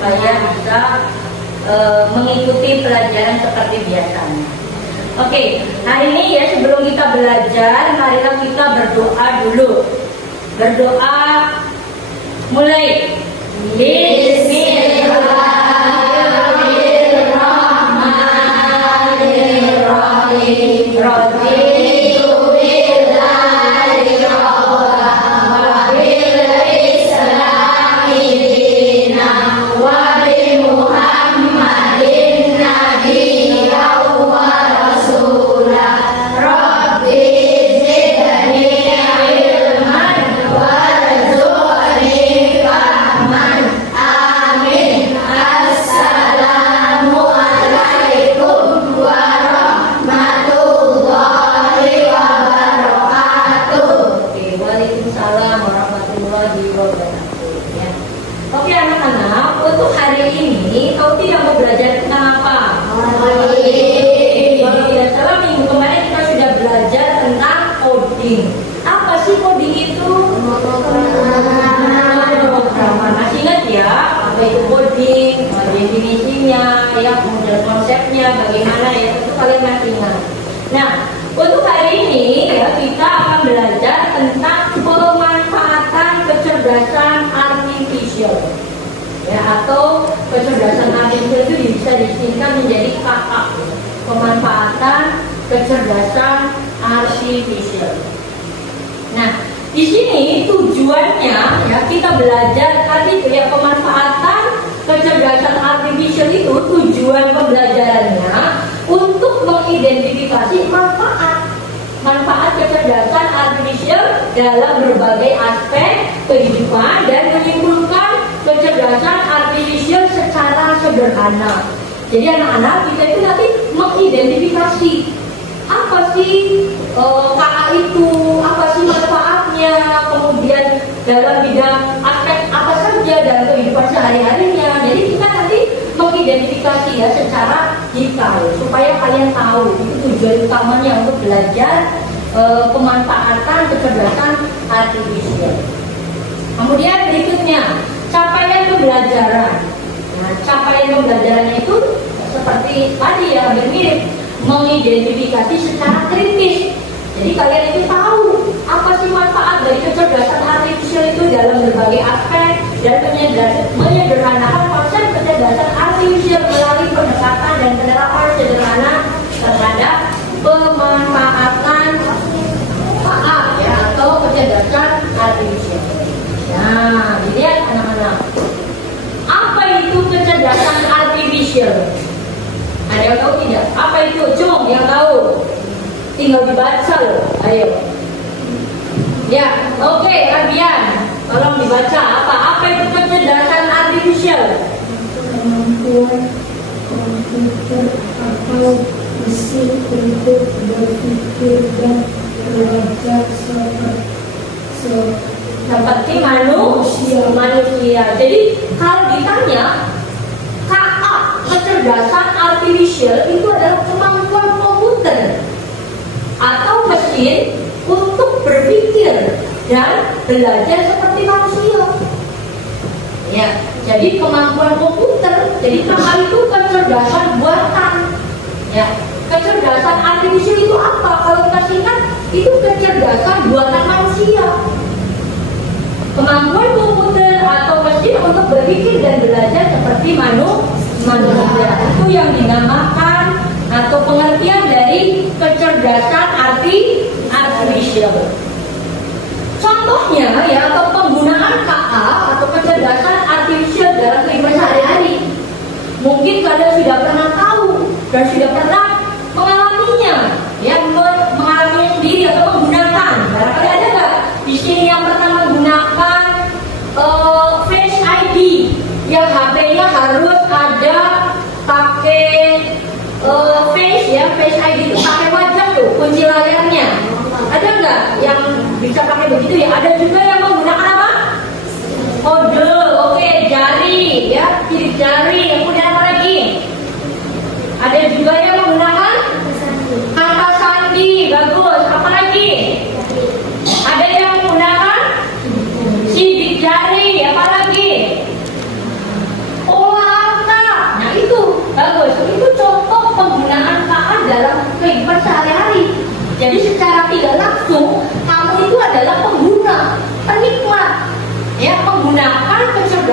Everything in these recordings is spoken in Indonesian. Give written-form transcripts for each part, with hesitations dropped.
supaya bisa mengikuti pelajaran seperti biasanya. Oke, hari ini ya sebelum kita belajar, marilah kita berdoa dulu. Berdoa, mulai. Oke anak-anak, untuk hari ini kau tidak mau belajar tentang apa? Kalau tidak salah minggu kemarin kita sudah belajar tentang coding. Apa sih coding itu? Masih ingat ya? Apa itu coding? Definisinya, ya, kemudian konsepnya, bagaimana ya? Tentu kalian masih ingat. Nah, untuk hari ini ya kita akan belajar tentang pemanfaatan kecerdasan artificial. Ya, atau kecerdasan artificial itu bisa disingkat menjadi KA. Pemanfaatan kecerdasan artificial. Nah, di sini tujuannya ya kita belajar tadi ya pemanfaatan kecerdasan artificial itu tujuan pembelajarannya untuk mengidentifikasi manfaat kecerdasan artificial dalam berbagai aspek kehidupan dan menyimpulkan kecerdasan artificial secara sederhana. Jadi anak-anak kita itu nanti mengidentifikasi apa sih KA itu, apa sih manfaatnya, kemudian dalam bidang aspek apa saja dalam kehidupan sehari-harinya. Jadi kita nanti mengidentifikasi ya secara detail supaya kalian tahu itu tujuan utamanya untuk belajar pemanfaatan kecerdasan artificial. Kemudian berikutnya capaian pembelajaran. Nah, capaian pembelajarannya itu seperti tadi ya, mirip mengidentifikasi secara kritis. Jadi kalian itu tahu apa sih manfaat dari kecerdasan artificial itu dalam berbagai aspek dan menyederhanakan konsep kecerdasan artificial melalui pendekatan dan penerapan sederhana terhadap pemanfaatan KA ya atau kecerdasan artificial. Nah, dilihat anak-anak. Apa itu kecerdasan artificial? Ada yang tahu tidak? Apa itu? Cung yang tahu? Tinggal dibaca loh. Ayo. Ya, oke, Rabian. Tolong dibaca apa itu kecerdasan artificial? Kemampuan komputer atau mesin untuk berpikir dan belajar seperti manusia. Jadi kalau ditanya KA kecerdasan artificial itu adalah kemampuan komputer atau mesin untuk berpikir dan belajar seperti manusia. Ya, jadi kemampuan komputer. Jadi KA itu kecerdasan buatan. Ya, kecerdasan artificial itu apa? Kalau kita singkat itu kecerdasan buatan manusia. Kemampuan komputer atau mesin untuk berpikir dan belajar seperti manusia. Itu yang dinamakan atau pengertian dari kecerdasan artificial. Contohnya ya atau penggunaan KA atau kecerdasan artificial dalam kehidupan sehari-hari. Mungkin kalian sudah pernah tahu dan sudah pernah mengalaminya, ya mengalaminya sendiri atau menggunakan. Barangkali ada nggak di sini yang pernah menggunakan Face ID yang HP-nya harus ada pakai face ya, Face ID itu pakai wajah tuh kunci layarnya. Ada nggak yang bisa pakai begitu ya? Ada juga yang menggunakan apa? Kode, oke, jari ya, sidik jari. Kemudian apa lagi? Ada juga yang menggunakan kata sandi, bagus. Apa lagi? Ada yang menggunakan sidik jari, apa lagi? Oh,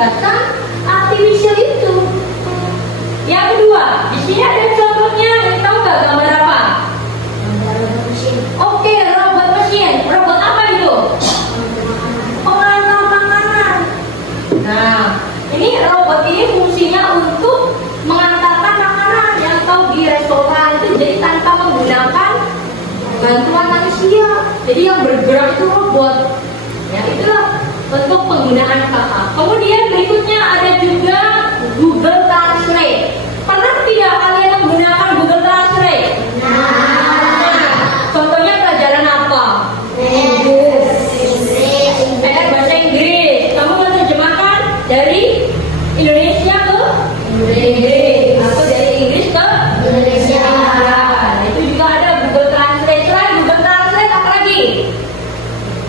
kecerdasan artificial itu. Yang kedua, di sini ada contohnya. Ini tahu nggak gambar apa? Oke, robot mesin. Robot apa itu? Pengantar makanan. Nah, ini robot ini fungsinya untuk mengantarkan makanan yang tahu di restoran itu jadi tanpa menggunakan bantuan manusia. Jadi yang bergerak itu robot. Ya, itulah bentuk penggunaan kata. Kemudian berikutnya ada juga Google Translate. Pernah tidak kalian menggunakan Google Translate? Nah, contohnya pelajaran apa? Bahasa Inggris. Kamu menerjemahkan dari Indonesia ke Inggris atau dari Inggris ke Indonesia. Nah, itu juga ada Google Translate. Selain Google Translate apa lagi?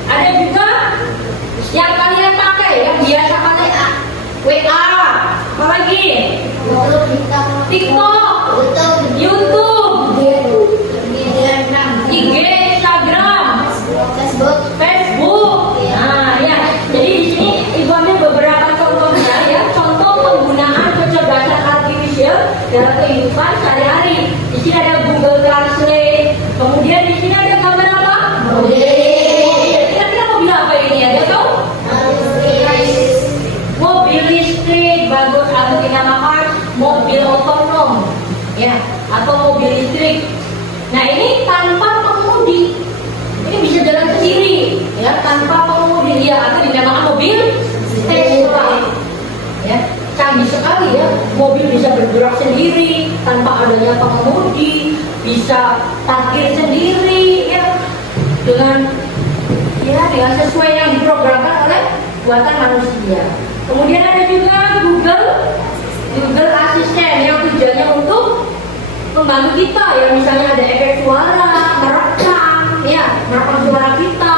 Ada juga yang kalian pakai, yang biasa pakai WA, apa lagi? TikTok, YouTube, IG, Instagram, Facebook. Nah, ya. Jadi di sini Ibu ambil beberapa contohnya ya, contoh penggunaan kecerdasan artificial dalam kehidupan sehari-hari. Di sini ada Google Translate. Kemudian di sini ada gambar apa? Kira-kira mobil apa ini? Ada tahu? Mobil listrik, bagus, atau dinamakan mobil otonom, ya, atau mobil listrik. Nah, ini tanpa pengemudi, ini bisa jalan sendiri, ya, tanpa pengemudi, ya, atau dinamakan mobil Tesla, ya, canggih sekali ya, mobil bisa bergerak sendiri tanpa adanya pengemudi, bisa parkir sendiri, ya, dengan sesuai yang diprogramkan oleh buatan manusia. Kemudian ada juga Google Assistant yang tujuannya untuk membantu kita ya, misalnya ada efek suara, merekam suara kita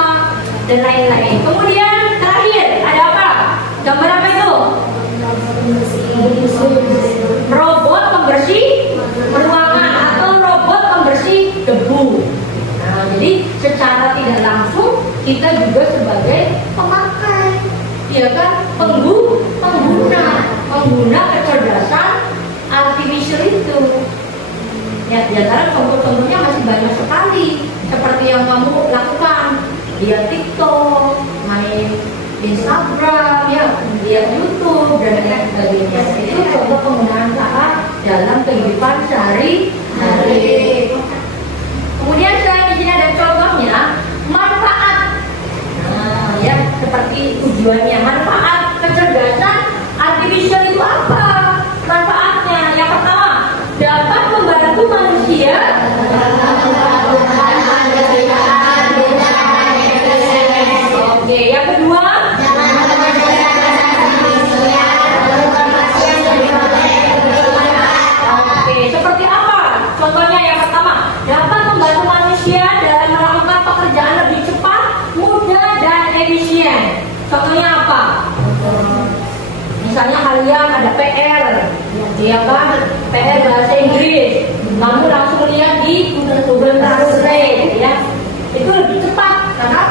dan lain-lain. Kemudian terakhir ada apa? Gambar apa itu? Robot pembersih ruangan atau robot pembersih debu. Nah, jadi secara tidak langsung kita juga sebagai pemakai, ya kan, pengguna kecerdasan artificial itu. Ya, di antara contoh-contohnya masih banyak sekali, seperti yang kamu lakukan, dia TikTok, main Instagram, ya, dia YouTube dan lain sebagainya. Itu contoh penggunaan kata dalam kehidupan sehari-hari. Kemudian saya di sini ada contohnya manfaat. Nah, ya, seperti tujuannya, manfaat kecerdasan artificial itu apa? Manfaatnya yang pertama, dapat membantu manusia oke, yang kedua oke, seperti apa? Contohnya yang pertama, dapat membantu manusia dalam melakukan pekerjaan lebih cepat, mudah, dan efisien. Contohnya apa? Misalnya kalian ada PR, ya kan? PR bahasa Inggris, kamu langsung lihat di Google Translate, ya. Itu lebih cepat karena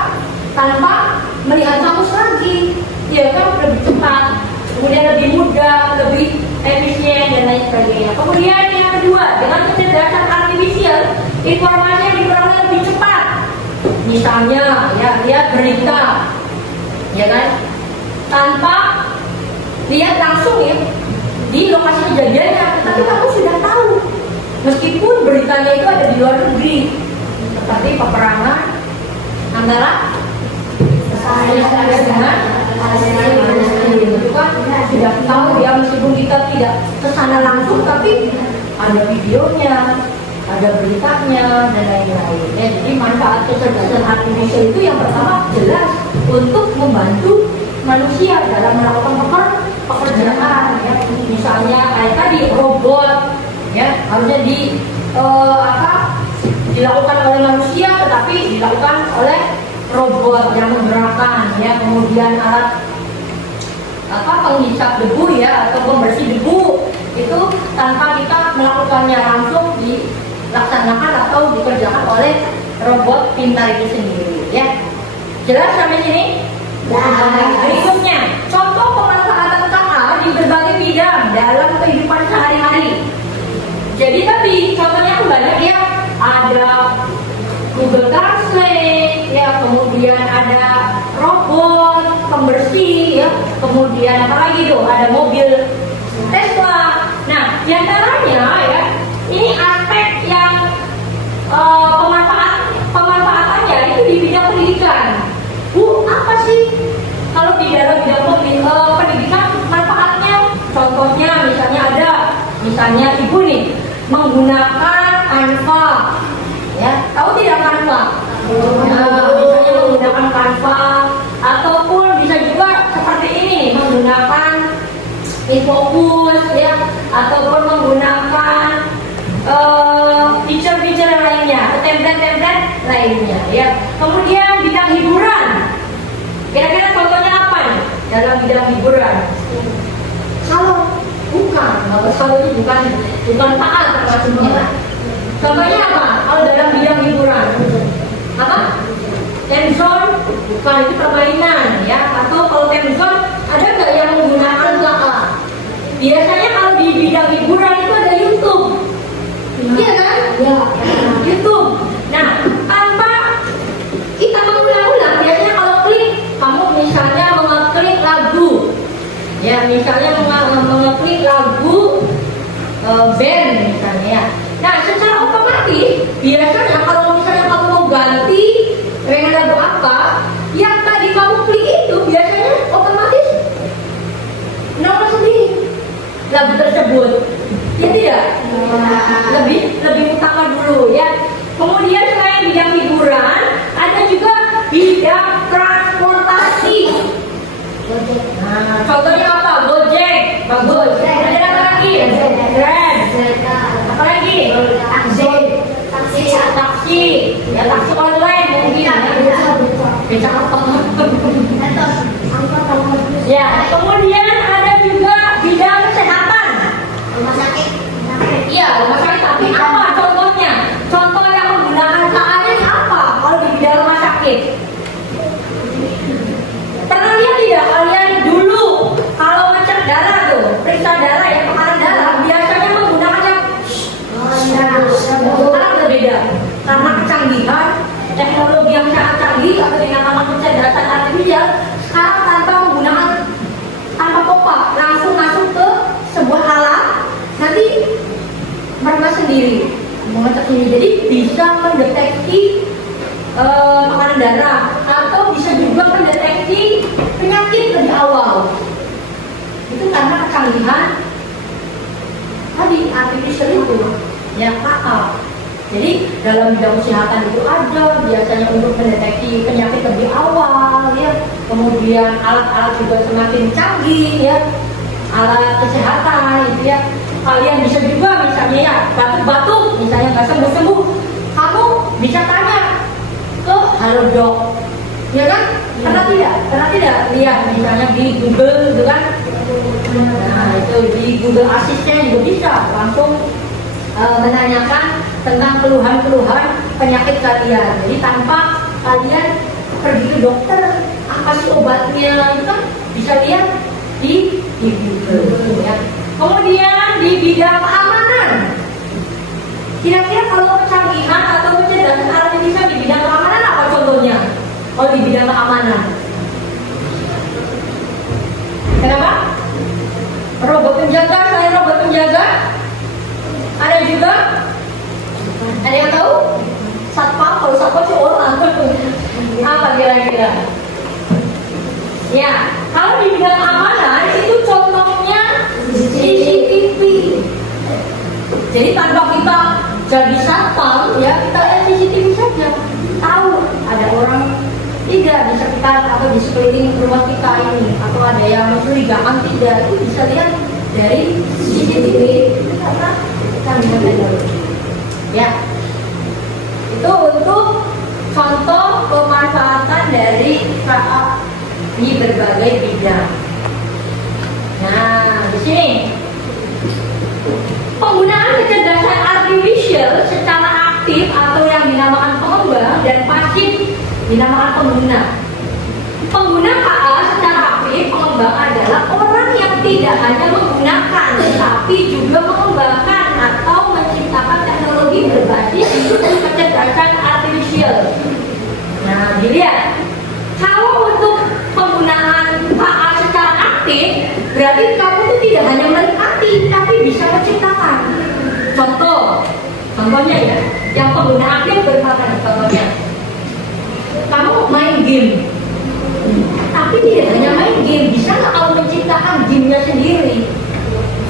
tanpa melihat kamus lagi, ya kan, lebih cepat. Kemudian lebih mudah, lebih efisien dan lain sebagainya. Kemudian yang kedua, dengan kecerdasan artificial, informasi yang diperoleh lebih cepat. Misalnya, ya, lihat berita, ya kan, tanpa lihat langsung ya di lokasi kejadiannya, tetapi kamu sudah tahu meskipun beritanya itu ada di luar negeri, seperti peperangan antara Israel dengan Palestina, itu kan sudah tahu ya, meskipun kita tidak kesana langsung, tapi ada videonya, ada beritanya dan lain-lain. Ya, jadi manfaat kecerdasan artificial itu yang pertama jelas untuk membantu manusia dalam melakukan pekerjaan, ya. Misalnya kayak tadi robot, ya, harusnya dilakukan oleh manusia, tetapi dilakukan oleh robot yang menggerakkan, ya. Kemudian alat penghisap debu, ya, atau pembersih debu itu tanpa kita melakukannya langsung, dilaksanakan atau dikerjakan oleh robot pintar itu sendiri, ya. Jelas sampai sini? Berikutnya, contoh pemanfaatan kata dalam kehidupan sehari-hari. Jadi tadi contohnya banyak ya, ada Google Translate, ya, kemudian ada robot pembersih, ya, kemudian apa lagi tuh, ada mobil Tesla. Nah, diantaranya ya, ini aspek yang pemanfaatannya itu di bidang pendidikan. Bu, apa sih kalau di dalam bidang pendidikan manfaatnya? Contohnya misalnya ibu nih menggunakan Canva, ya, tahu tidak Canva? Misalnya menggunakan Canva, ataupun bisa juga seperti ini menggunakan Infocus, ya, ataupun menggunakan feature-feature lainnya, template-template lainnya, ya. Kemudian bidang hiburan, kira-kira contohnya apa nih dalam bidang hiburan? Kalau ini bukan taat termasuknya. Contohnya apa? Kalau dalam bidang hiburan, apa? Temzone, bukan, itu permainan, ya. Atau kalau Temzone ada nggak yang menggunakan apa? Biasanya kalau di bidang hiburan itu ada YouTube, iya kan? Ya. YouTube. Nah, tanpa kita mengulang-ulang, biasanya kalau klik, kamu misalnya mengeklik lagu, ya, misalnya mengeklik lagu band misalnya, ya. Nah, secara otomatis biasanya kalau misalnya kamu mau ganti dengan lagu apa, yang tadi kamu klik itu biasanya otomatis nongol sendiri lagu tersebut, ya tidak? Lebih utama dulu, ya. Kemudian selain bidang hiburan, ada juga bidang transportasi. Nah, contohnya apa? Gojek, bagus. Ada apa lagi? Grab. Apa lagi? Taksi. Ya, taksi online mungkin. Beca apa? Ya, kemudian ada juga bidang kesehatan. Rumah sakit. Iya, rumah sakit. Tapi apa contohnya? Contoh yang menggunakan KA-nya ini apa? Kalau di bidang rumah sakit, pernah lihat tidak kalian dulu kalau ngecek darah tuh, periksa darah ya, tekanan darah, biasanya menggunakan yang sekarang berbeda karena kecanggihan teknologi yang sangat canggih atau dinamakan kecerdasan artifisial. Sekarang tanpa pompa, langsung masuk ke sebuah alat, nanti mereka sendiri mengecek ini, jadi bisa mendeteksi tekanan darah atau bisa juga mendeteksi penyakit lebih awal. Itu karena kecanggihan tadi artificial itu, ya, KA. Jadi dalam bidang kesehatan itu ada biasanya untuk mendeteksi penyakit lebih awal, ya. Kemudian alat-alat juga semakin canggih, ya, alat kesehatan itu, ya. Kalian bisa juga misalnya ya batuk-batuk, misalnya nggak sembuh-sembuh, kamu bisa tanya ke Halodoc, ya kan? Karena tidak lihat misalnya di Google, gitu kan? Nah, itu di Google Assistant juga bisa langsung menanyakan tentang keluhan-keluhan penyakit kalian. Jadi tanpa kalian pergi ke dokter, apa sih obatnya, itu kan bisa lihat di Google, ya. Kemudian di bidang keamanan, kira-kira kalau kecanggihan atau kecerdasan artifisial di bidang keamanan apa contohnya? Oh, di bidang keamanan, kenapa? Robot penjaga, selain robot penjaga, ada juga, ada yang tahu? Satpam, kalau satpam sih orang, apa kira-kira? Ya, kalau di bidang keamanan itu contohnya CCTV. Jadi tanpa kita jadi satpam, ya, kita lihat CCTV saja, tahu ada orang tidak di sekitar atau di sekeliling rumah kita ini, atau ada yang mencurigakan tidak, itu bisa lihat dari CCTV. Itu karena kandungan teknologi, ya. Itu untuk contoh pemanfaatan dari KA di berbagai bidang. Nah, di sini penggunaan kecerdasan artifisial secara aktif atau yang dinamakan pengembang dan pasif dinamakan pengguna. Pengguna KA secara aktif, pengembang adalah orang yang tidak hanya menggunakan, tetapi juga mengembangkan atau menciptakan teknologi berbasis kecerdasan artifisial. Nah, dilihat. Kalau untuk penggunaan KA secara aktif, berarti kamu itu tidak hanya menikmati, tapi bisa menciptakan. Contohnya ya, yang pengguna aktif berupakan contohnya. Kamu main game, tapi tidak hanya main game, bisa nggak kamu menciptakan gamenya sendiri?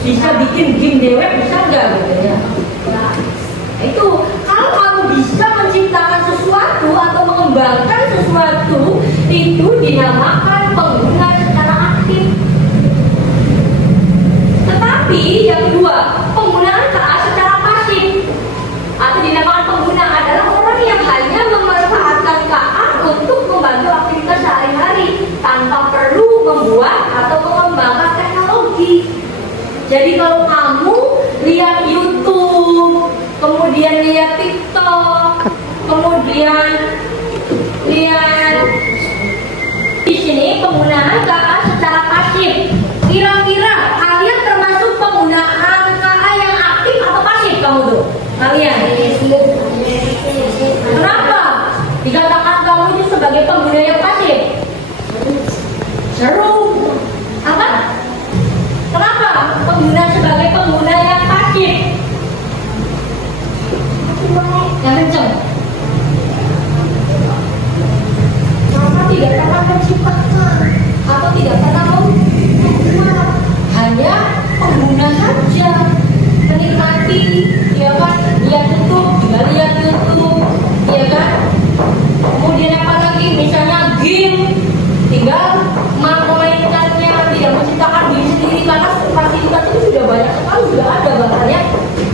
Bisa bikin game dewek, bisa nggak gitu ya? Nah, itu kalau kamu bisa menciptakan sesuatu atau mengembangkan sesuatu, itu dinamakan pengguna secara aktif. Tetapi yang kedua, penggunaan KA secara pasif atau dinamakan pengguna adalah orang yang hanya memanfaatkan KA untuk membantu aktivitas sehari-hari tanpa perlu membuat atau mengembangkan teknologi. Jadi kalau kamu lihat YouTube, kemudian lihat TikTok, kemudian lihat di sini penggunaan KA secara pasif. Kira-kira kalian termasuk penggunaan KA yang aktif atau pasif kamu tuh? Kalian? Kenapa dikatakan kamu itu sebagai pengguna yang pasif? Seru. Apa? Kenapa pengguna sebagai pengguna yang pasif? Yang kenceng. Karena tidak pernah menciptakan atau tidak pernah membuat, hanya pengguna saja, menikmati, ya kan? Lihat YouTube, juga lihat YouTube, ya kan? Kemudian apa lagi? Misalnya game, tinggal memainkannya, tidak menciptakan diri sendiri karena fasilitas itu sudah banyak sekali, sudah ada bahkan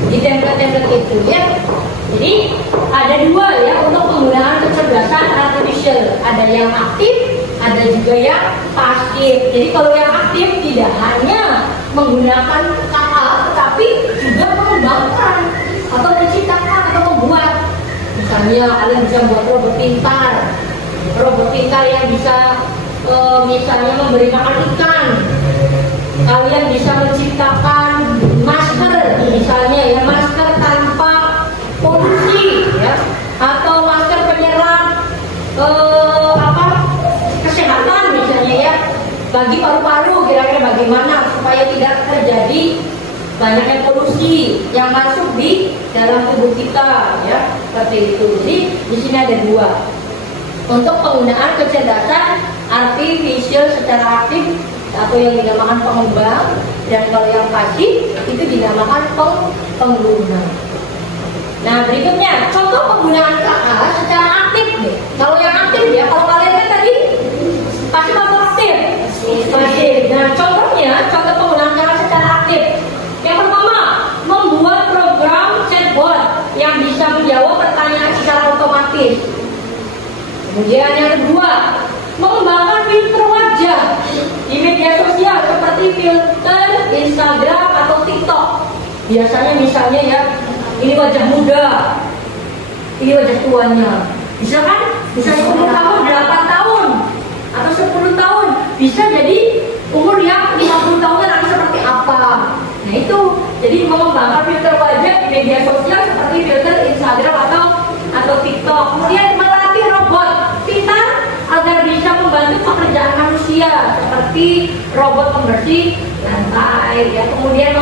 di template-template itu ya. Jadi ada dua ya untuk penggunaan kecerdasan artificial, ada yang aktif, ada juga yang pasif. Jadi kalau yang aktif tidak hanya menggunakan KA, tetapi juga mengembangkan atau menciptakan atau membuat. Misalnya kalian bisa buat robot pintar yang bisa misalnya memberi makan ikan. Kalian bisa menciptakan masker, misalnya ya, masker tanpa polusi ya, atau masker penyerap kesehatan misalnya ya, bagi paru-paru. Kira-kira bagaimana supaya tidak terjadi banyaknya polusi yang masuk di dalam tubuh kita ya, seperti itu. Jadi di sini ada dua untuk penggunaan kecerdasan artifisial secara aktif atau yang dinamakan pengembang, dan kalau yang pasif itu dinamakan pengguna. Nah, berikutnya contoh penggunaan KA secara aktif nih. Kalau yang aktif ya, kalau kalian kan tadi pasif atau aktif? Pasif. Nah, contoh penggunaan KA secara aktif. Yang pertama, membuat program chatbot yang bisa menjawab pertanyaan secara otomatis. Kemudian yang kedua, mengembangkan filter wajah di media sosial seperti filter Instagram atau TikTok. Biasanya misalnya ya, ini wajah muda, ini wajah tuanya. Bisa kan? Bisa 10 tahun, 8 tahun, atau 10 tahun. Bisa jadi umur yang 50 tahunnya nanti seperti apa. Nah itu, jadi mengembangkan filter wajah di media sosial seperti filter Instagram atau TikTok. Kemudian melatih robot pintar agar bisa membantu pekerjaan manusia seperti robot pembersih lantai ya. Kemudian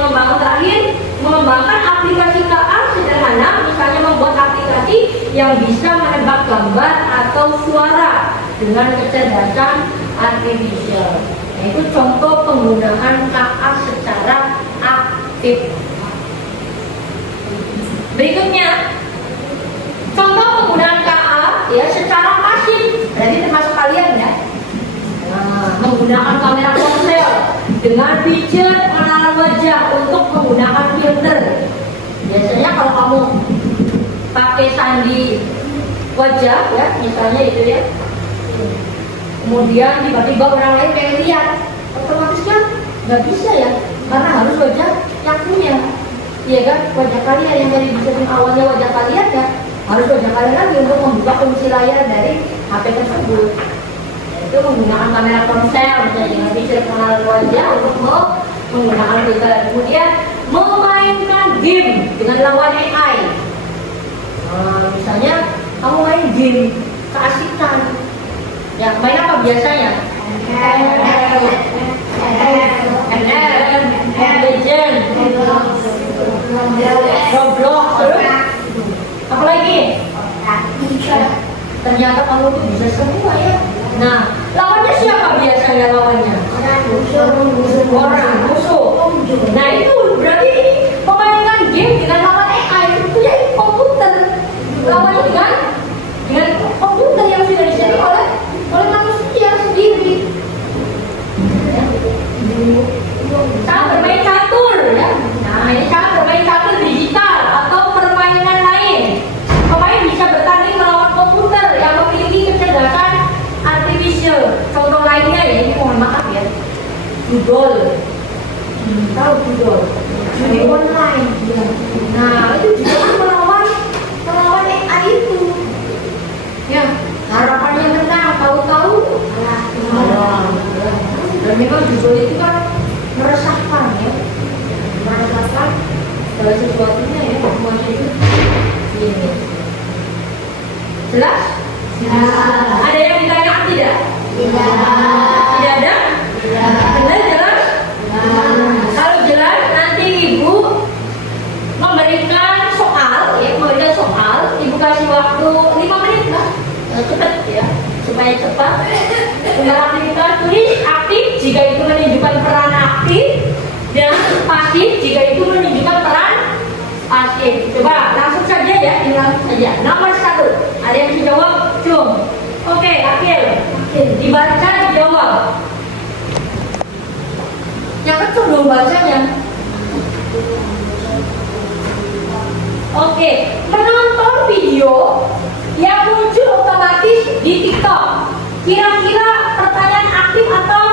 mengembangkan aplikasi KA sederhana, misalnya membuat aplikasi yang bisa menebak gambar atau suara dengan kecerdasan artifisial. Nah, itu contoh penggunaan KA secara aktif. Berikutnya contoh penggunaan KA ya secara pasif, berarti termasuk kalian ya. Nah, menggunakan kamera ponsel dengan fitur pengenalan wajah untuk menggunakan filter. Biasanya kalau kamu pakai sandi wajah ya, misalnya itu ya, kemudian tiba-tiba orang lain pengen lihat, otomatis kan nggak bisa ya, karena harus wajah yang punya, iya kan, wajah kalian yang dari bisa awalnya wajah kalian ya, harus wajah kalian lagi untuk membuka kunci layar dari HP tersebut. itu menggunakan kamera ponsel, misalnya bisa pengenalan wajah untuk menggunakan filter. Kemudian memainkan game dengan lawan AI. Misalnya kamu main game keasikan, ya main apa biasanya? Legend, Roblox, terus apa lagi? Ternyata kamu tuh bisa semua ya. Nah, lawannya siapa biasanya lawannya? Orang, musuh. Nah itu berarti ini memainkan game dengan lawan AI, itu ya komputer. Lawannya dengan komputer yang sudah disetting oleh manusia sendiri. Cara bermain catur ya. Nah ini cara bermain catur digital atau permainan lain. Pemain bisa bertanding melawan komputer yang memiliki kecerdasan artificial. Contoh lainnya ya, ini mohon maaf ya, judol. Tahu judol? Judi online. Nah itu juga melawan AI itu. Ya harapannya menang, tahu-tahu dan memang judul itu kan meresahkan ya, meresahkan segala sesuatunya ya, semuanya itu ini. Jelas? Ada yang ditanyakan tidak? Tidak ada? Benar jelas? Kalau jelas nanti ibu memberikan soal, ya memberikan soal, ibu kasih waktu 5 menit lah, cepat ya, supaya cepat. Dengan aktivitas tulis aktif jika itu menunjukkan peran aktif dan pasif jika itu menunjukkan peran pasif. Coba langsung saja ya, ini langsung saja. Nomor 1, ada yang bisa jawab? Jom. Oke, Akil. Dibaca, dijawab. Yang kecil dong bacanya. Oke, menonton video yang muncul otomatis di TikTok. Kira-kira pertanyaan aktif atau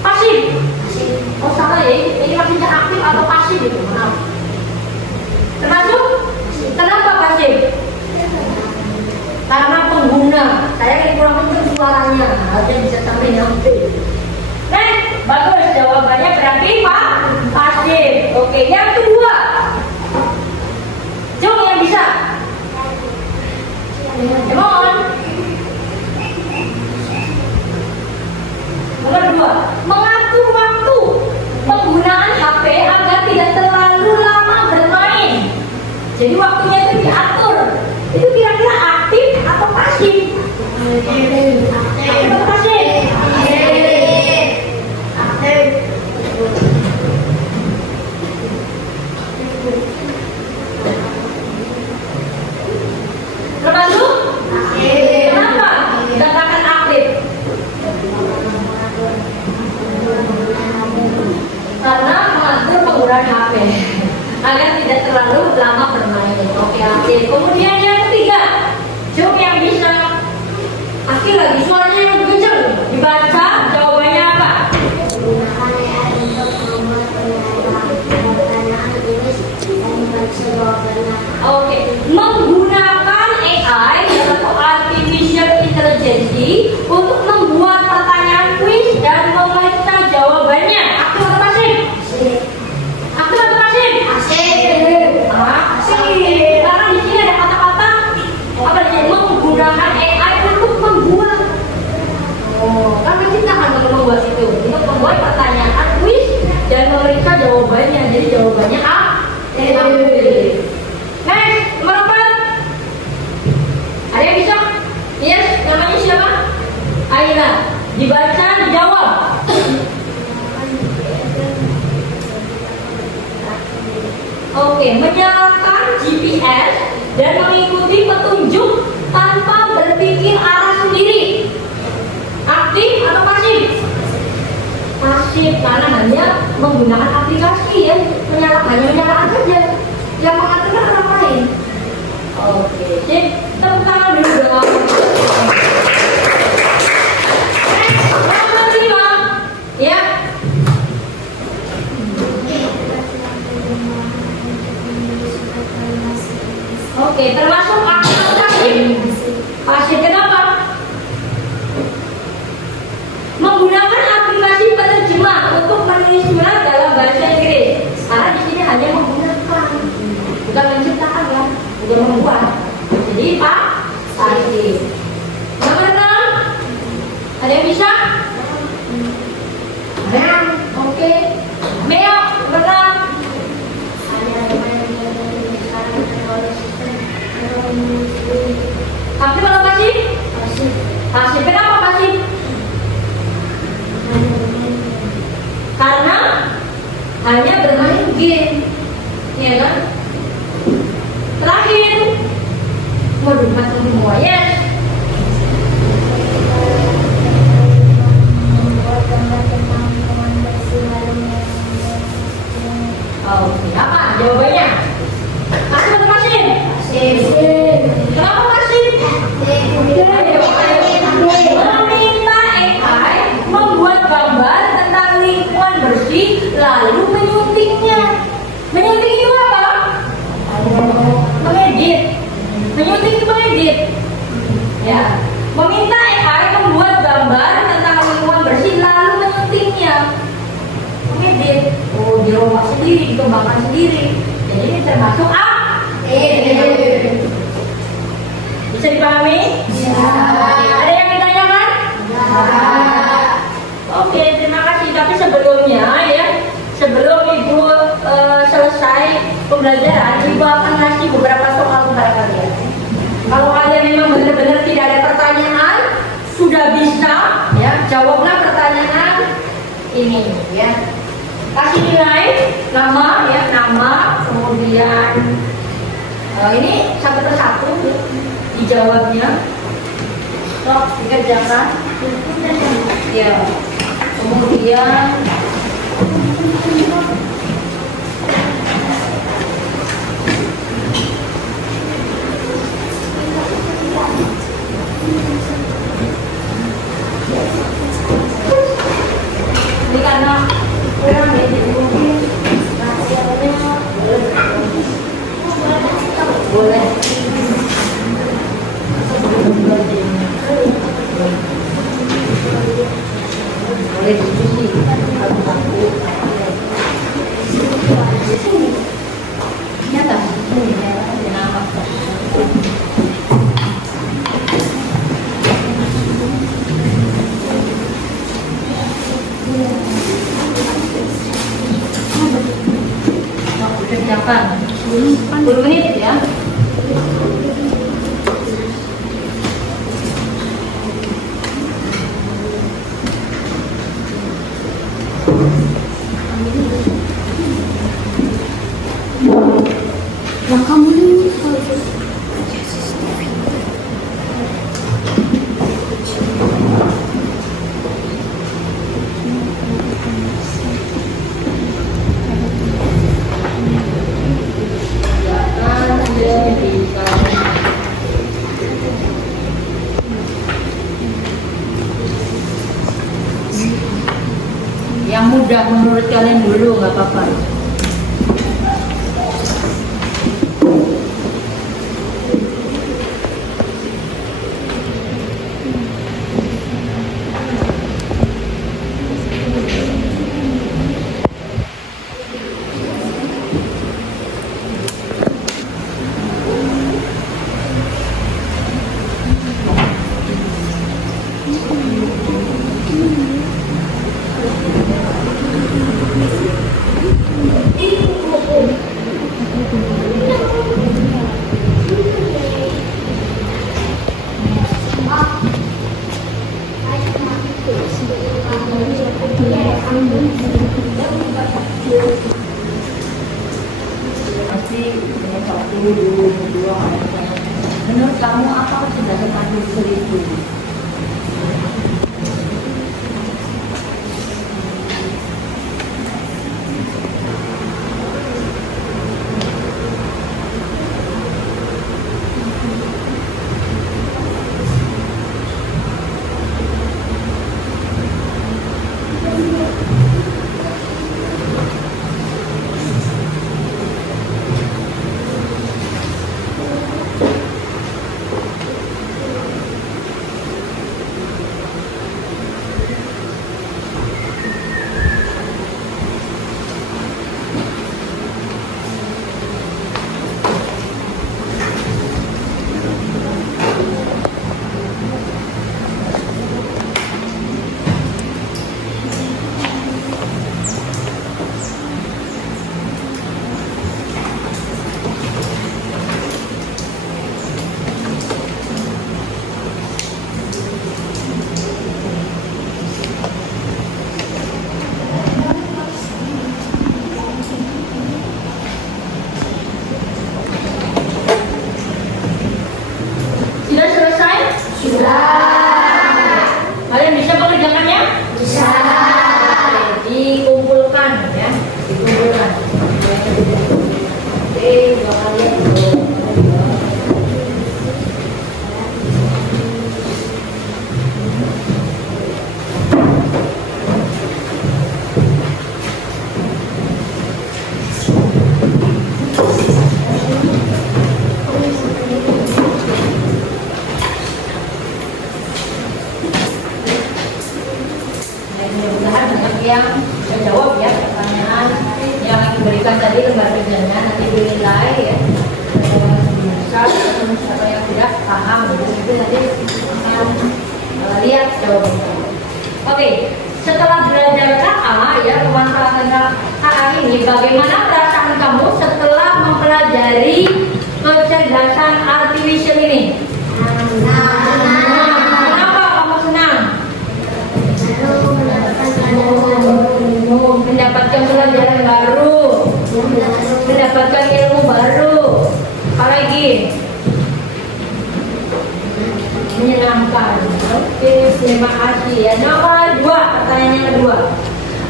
pasif? Oh salah ya, ini maksudnya aktif atau pasif gitu, maaf. Termasuk, kenapa pasif? Karena pengguna, saya yang kurang kenceng suaranya, harusnya bisa sampai nyampe. Nah, bagus jawabannya berarti Pak pasif. Oke, yang kedua, Jom yang bisa. Mohon. Nomor 2, mengatur waktu penggunaan HP agar tidak terlalu lama bermain. Jadi waktunya itu diatur. Itu kira-kira aktif atau pasif? Aktif atau pasif? Aktif. Termasuk? Kenapa? Dikatakan aktif. Karena mengatur penggunaan HP agar tidak terlalu lama bermain. Oke, aktif. Kemudian yang ketiga, Jom yang bisa. Aktif lagi, suaranya yang kencang. Dibaca, jawabannya apa? Oke, menggunakan AI atau artificial intelligence untuk membuat pertanyaan kuis dan memeriksa jawabannya. Aktif atau pasif? Aktif atau pasif? Pasif. Karena di sini ada kata-kata apa sih? Menggunakan AI untuk membuat. Kan menciptakan untuk membuat itu, untuk membuat pertanyaan kuis dan memeriksa jawabannya. Jadi jawabannya A. Next, nomor 4. Ada yang bisa? Yes, namanya siapa? Aina. Dibaca, dijawab. Oke, menyalakan GPS dan mengikuti petunjuk tanpa berpikir arah sendiri. Aktif atau pasif? Pasif, karena hanya menggunakan aplikasi ya, menyalakan saja. Yang mengaturkan orang lain. Oke, sip. Tepuk tangan dulu dong. Nomor 5, ya. Oke, termasuk aktif atau pasif? Pasif kenapa? membuat. Jadi Pak pasif. Nomor 6. Ada yang bisa? Ada? Oke. Meo, nomor 6. Pasif atau pasif? Pasif. Kenapa pasif? Karena hanya bermain game, ya kan? Terakhir, waduh mati semua ya. Oh, apa jawabannya? Pasif atau pasif? Kenapa pasif? Meminta AI membuat gambar tentang lingkungan bersih lalu menyuntingnya. Menyunting itu apa? Mengedit. Menyunting itu mengedit. Ya. Meminta AI membuat gambar tentang lingkungan bersih lalu menyuntingnya. Mengedit. Oh, dirombak sendiri, dikembangkan sendiri. Jadi ini termasuk A. Bisa dipahami? Ada yang ditanyakan? Oke, terima kasih. Tapi sebelumnya ya, sebelum Ibu selesai pembelajaran, Ibu akan ngasih beberapa soal kepada kalian. Kalau kalian memang benar-benar tidak ada pertanyaan, sudah bisa ya, jawablah pertanyaan ini ya. Kasih nilai nama ya, nama, kemudian ini satu persatu dijawabnya. Sok dikerjakan. Ya. Kemudian ini karena kurang ya, jadi mungkin rahasianya boleh. Boleh diskusi satu-satu. Nyata ini kenapa? Waktu kerjakan 10 menit ya. Lah kamu ini Yang mudah menurut kalian dulu nggak apa-apa. Pasti ini 1, 2, menurut kamu apa sudah terkandung seribu? tunjukkan tadi lembar kerjanya, nanti dinilai ya. Bisa atau yang tidak paham itu nanti akan lihat jawabannya. Oke, setelah belajar KA ya, pemanfaatan KA ini, bagaimana perasaan kamu setelah mempelajari kecerdasan artificial ini? Kenapa kamu senang? Mendapatkan pelajaran baru, mendapatkan ilmu baru, apalagi menyenangkan. Oke, terima kasih ya. Nomor 2, pertanyaan yang kedua.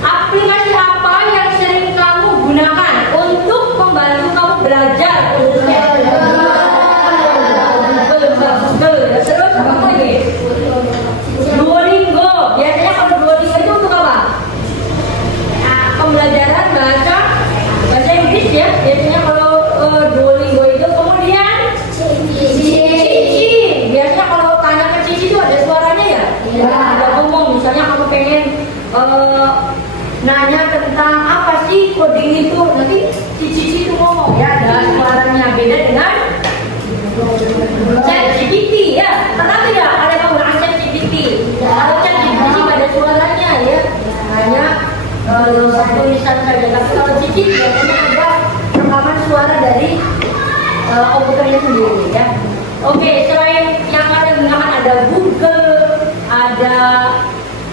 Aplikasi apa yang sering kamu gunakan untuk membantu kamu belajar? Terus apa lagi? Duolingo. Biasanya kalau Duolingo itu untuk apa? Pembelajaran bahasa Inggris ya. Biasanya kalau Duolingo itu, kemudian Cici. Biasanya kalau tanya ke Cici itu ada suaranya ya? Ada ngomong. Misalnya kamu pengen nanya tentang apa sih coding itu, nanti si Cici itu ngomong ya, ada suaranya. Beda dengan ChatGPT ya. Kenapa ya ada penggunaan ChatGPT? Kalau ChatGPT pada suaranya ya, hanya tulisan saja. Tapi kalau Cici biasanya ada rekaman suara dari komputernya sendiri ya. Oke, selain yang ada gunakan ada Google, ada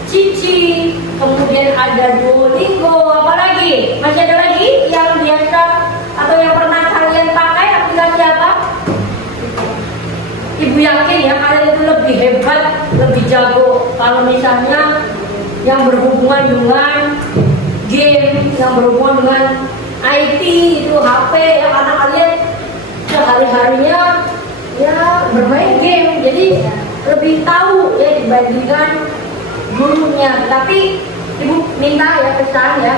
Cici, kemudian ada Duolingo, apalagi? Masih ada lagi yang biasa atau yang pernah kalian pakai aplikasi apa? Ibu yakin ya kalian itu lebih hebat, lebih jago kalau misalnya yang berhubungan dengan game, yang berhubungan dengan IT itu HP ya, karena kalian sehari-harinya ya bermain game, jadi lebih tahu ya dibandingkan gurunya. Tapi ibu minta ya, pesan ya,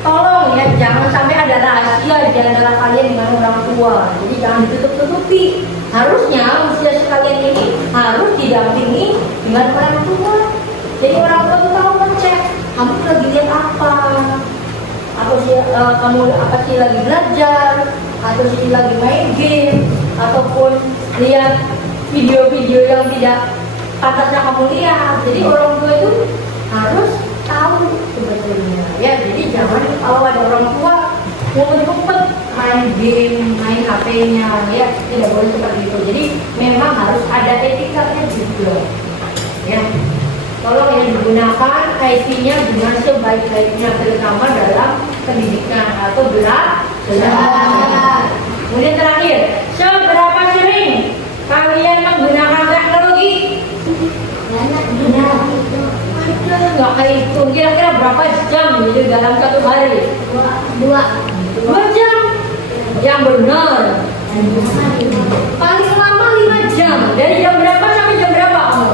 tolong ya jangan sampai ada rahasia di antara kalian dengan orang tua. Jadi jangan ditutup-tutupi. Harusnya usia sekalian ini harus didampingi dengan orang tua. Jadi orang tua itu tahu ngecek kamu lagi lihat apa, atau sih kamu apa sih lagi belajar, atau sih lagi main game, ataupun lihat video-video yang tidak pantasnya kamu lihat. Jadi orang tua itu harus tahu sebetulnya ya. Jadi jangan kalau ada orang tua ngumpet-ngumpet main game, main HP-nya ya, tidak boleh seperti itu. Jadi memang harus ada etikanya juga ya. Tolong yang digunakan IT-nya dengan sebaik-baiknya, terutama dalam pendidikan atau belajar. Kemudian terakhir, seberapa sering kalian menggunakan teknologi? Nggak hitung, kira-kira berapa jam gitu dalam satu hari? 2 jam. Yang benar. Paling lama 5 jam. Dari jam berapa sampai jam berapa kamu?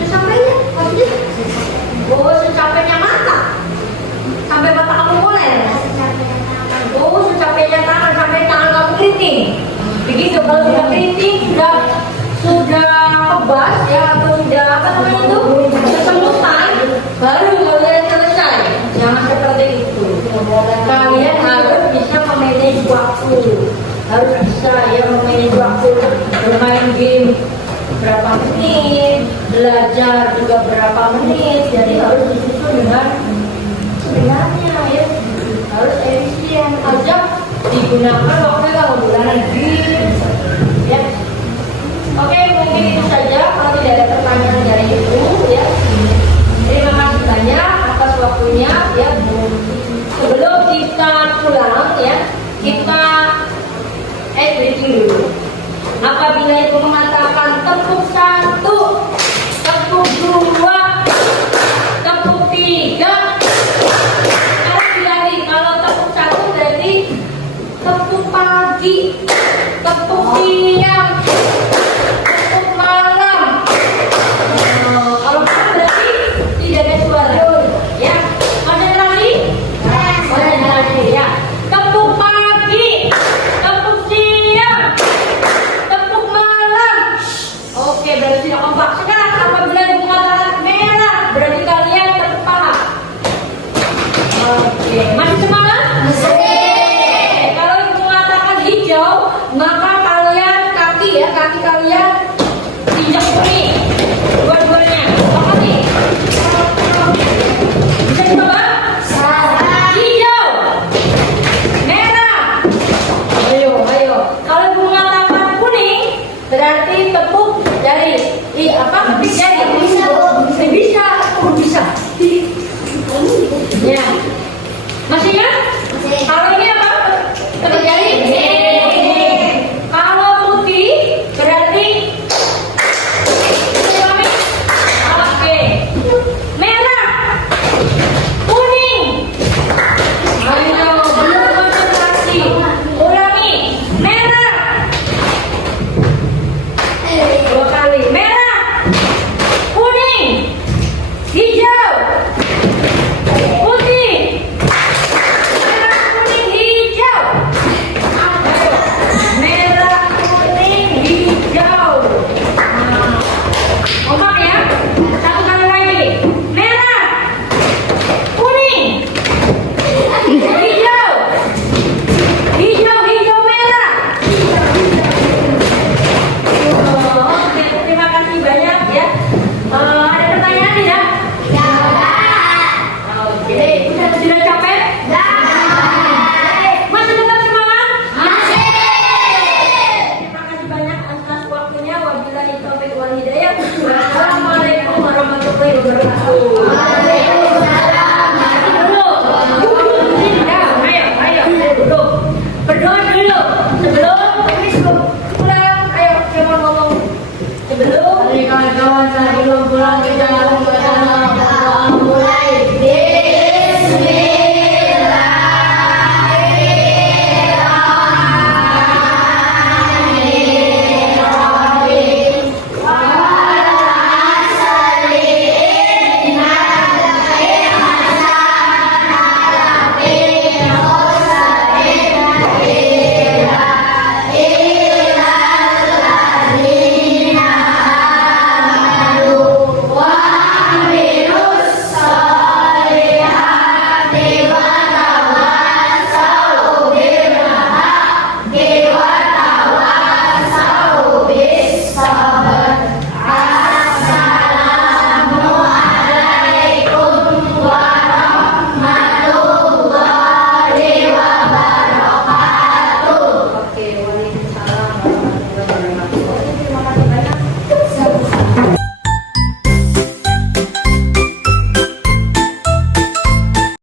Sesampainya, maksudnya? Oh, secapainya mata. Sampai mata kamu mulai. Oh, secapainya tangan sampai tangan kamu keriting. Begitu, kalau sudah keriting, sudah kebas ya, atau sudah apa namanya itu, kesemutan, baru kalian selesai. Jangan seperti itu. Kalian harus bisa memanage waktu, harus bisa ya memanage waktu, bermain game berapa menit, belajar juga berapa menit. Jadi harus disusun dengan sebenarnya ya, harus efisien aja digunakan waktu kalau bulan game ya. Oke, mungkin itu saja. Kalau tidak ada pertanyaan dari Ibu ya, terima kasih banyak atas waktunya ya. Sebelum kita pulang ya, kita briefing dulu. Apabila itu mengatakan